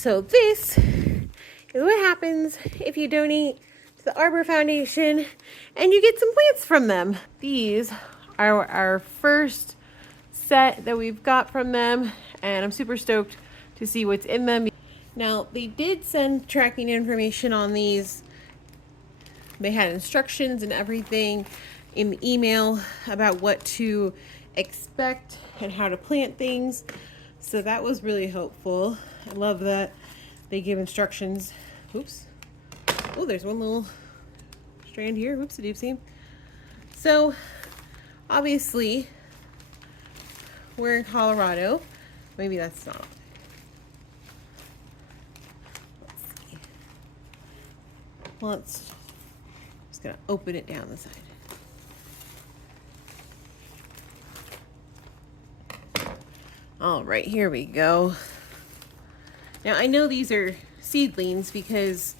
So this is what happens if you donate to the Arbor Foundation and you get some plants from them. These are our first set that we've got from them, and I'm super stoked to see what's in them. Now, they did send tracking information on these. They had instructions and everything in the email about what to expect and how to plant things. So that was really helpful. I love that they give instructions. Oops. Oh, there's one little strand here. Whoopsie doopsie. So obviously we're in Colorado. Maybe that's not. Let's see. Well, just gonna open it down the side. All right, here we go. Now I know these are seedlings because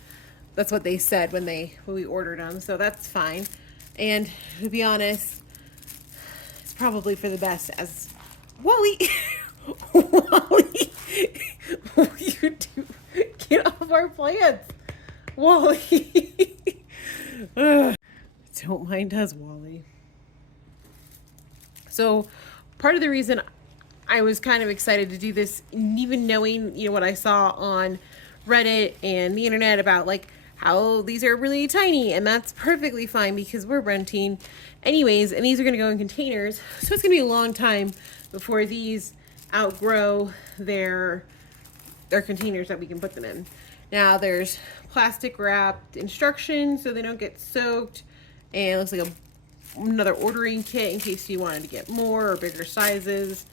that's what they said when we ordered them, so that's fine. And to be honest, it's probably for the best. As Wally, Wally, you do get off our plants, Wally. Don't mind us, Wally. So part of the reason I was kind of excited to do this, even knowing, what I saw on Reddit and the internet about like how these are really tiny, and that's perfectly fine because we're renting anyways, and these are going to go in containers. So it's going to be a long time before these outgrow their containers that we can put them in. Now there's plastic wrapped instructions so they don't get soaked, and it looks like another ordering kit in case you wanted to get more or bigger sizes.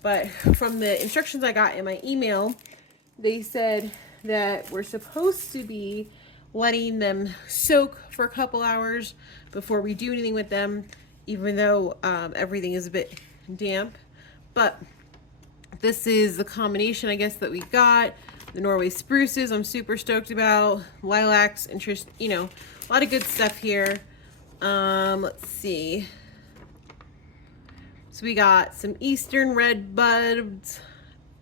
But from the instructions I got in my email, they said that we're supposed to be letting them soak for a couple hours before we do anything with them, even though everything is a bit damp. But this is the combination, I guess, that we got. The Norway spruces, I'm super stoked about. Lilacs, a lot of good stuff here. Let's see. So we got some eastern red buds,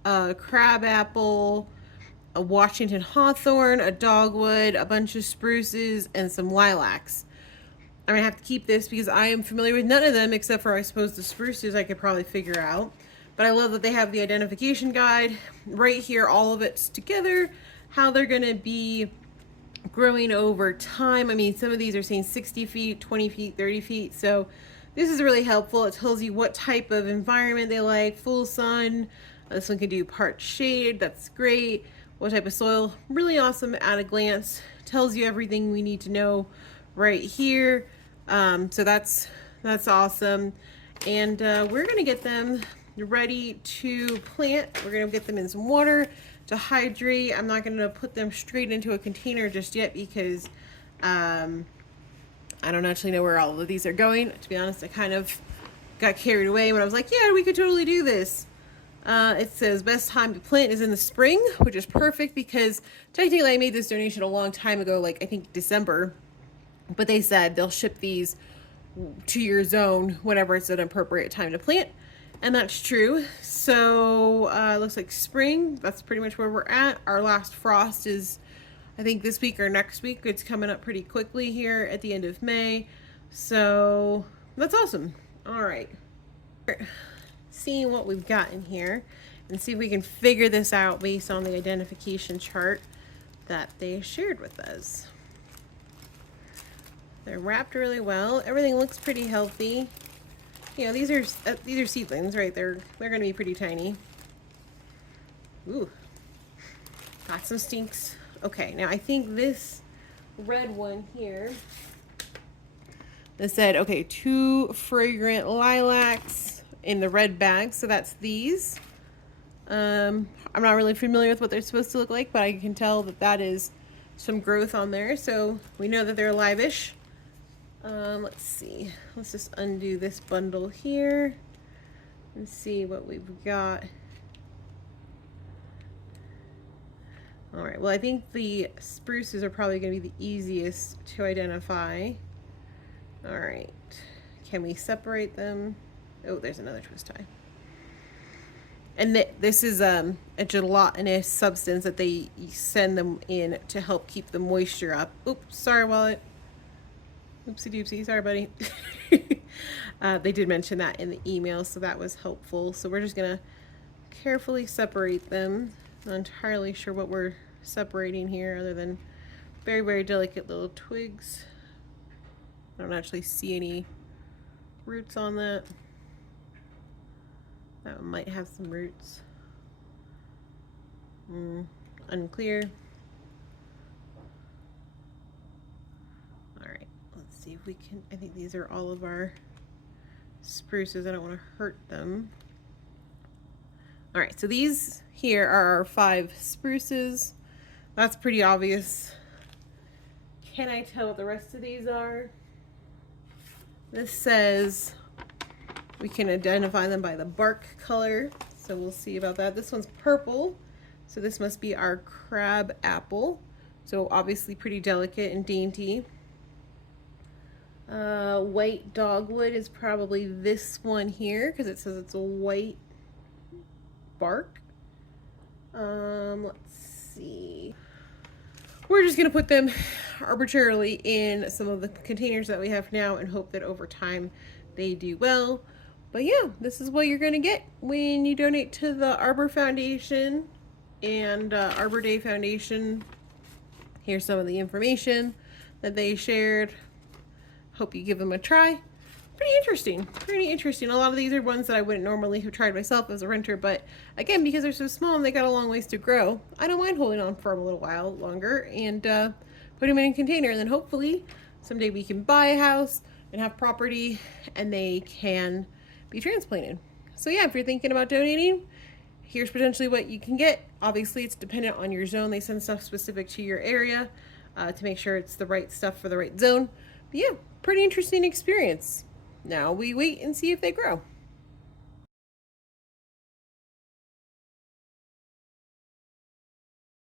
a crabapple, a Washington hawthorn, a dogwood, a bunch of spruces, and some lilacs. I'm gonna have to keep this because I am familiar with none of them except for, I suppose, the spruces I could probably figure out. But I love that they have the identification guide right here, all of it's together, how they're gonna be growing over time. I mean, some of these are saying 60 feet, 20 feet, 30 feet. So this is really helpful. It tells you what type of environment they like, full sun. This one can do part shade, that's great. What type of soil, really awesome at a glance. Tells you everything we need to know right here. So that's awesome. And we're gonna get them ready to plant. We're gonna get them in some water to hydrate. I'm not gonna put them straight into a container just yet because I don't actually know where all of these are going. To be honest, I kind of got carried away when I was like, yeah, we could totally do this. It says best time to plant is in the spring, which is perfect because technically I made this donation a long time ago, like I think December, but they said they'll ship these to your zone whenever it's an appropriate time to plant. And that's true. So it looks like spring, that's pretty much where we're at. Our last frost is, I think, this week or next week. It's coming up pretty quickly here at the end of May. So that's awesome. All right. Seeing what we've got in here and see if we can figure this out based on the identification chart that they shared with us. They're wrapped really well. Everything looks pretty healthy. These are seedlings, right? They're going to be pretty tiny. Ooh. Got some stinks. Okay, now I think this red one here, they said, okay, 2 fragrant lilacs in the red bag, so that's these. I'm not really familiar with what they're supposed to look like, but I can tell that that is some growth on there, so we know that they're live-ish. Let's see. Let's just undo this bundle here and see what we've got. All right, well, I think the spruces are probably going to be the easiest to identify. All right, can we separate them? Oh, there's another twist tie. And this is a gelatinous substance that they send them in to help keep the moisture up. Oops, sorry, wallet. Oopsie doopsie, sorry, buddy. They did mention that in the email, so that was helpful. So we're just gonna carefully separate them. I'm not entirely sure what we're separating here, other than very, very delicate little twigs. I don't actually see any roots on that. That one might have some roots. Unclear. All right, let's see if we can, I think these are all of our spruces. I don't want to hurt them. All right, so these here are our 5 spruces. That's pretty obvious. Can I tell what the rest of these are? This says we can identify them by the bark color, so we'll see about that. This one's purple, so this must be our crab apple. So obviously pretty delicate and dainty. White dogwood is probably this one here, because it says it's a white bark. Let's see. We're just gonna put them arbitrarily in some of the containers that we have now and hope that over time they do well. But yeah, this is what you're gonna get when you donate to the Arbor Foundation and Arbor Day Foundation. Here's some of the information that they shared. Hope you give them a try. Pretty interesting, pretty interesting. A lot of these are ones that I wouldn't normally have tried myself as a renter, but again, because they're so small and they got a long ways to grow, I don't mind holding on for a little while longer and put them in a container, and then hopefully someday we can buy a house and have property and they can be transplanted. So yeah, if you're thinking about donating, here's potentially what you can get. Obviously it's dependent on your zone. They send stuff specific to your area to make sure it's the right stuff for the right zone. But yeah, pretty interesting experience. Now we wait and see if they grow.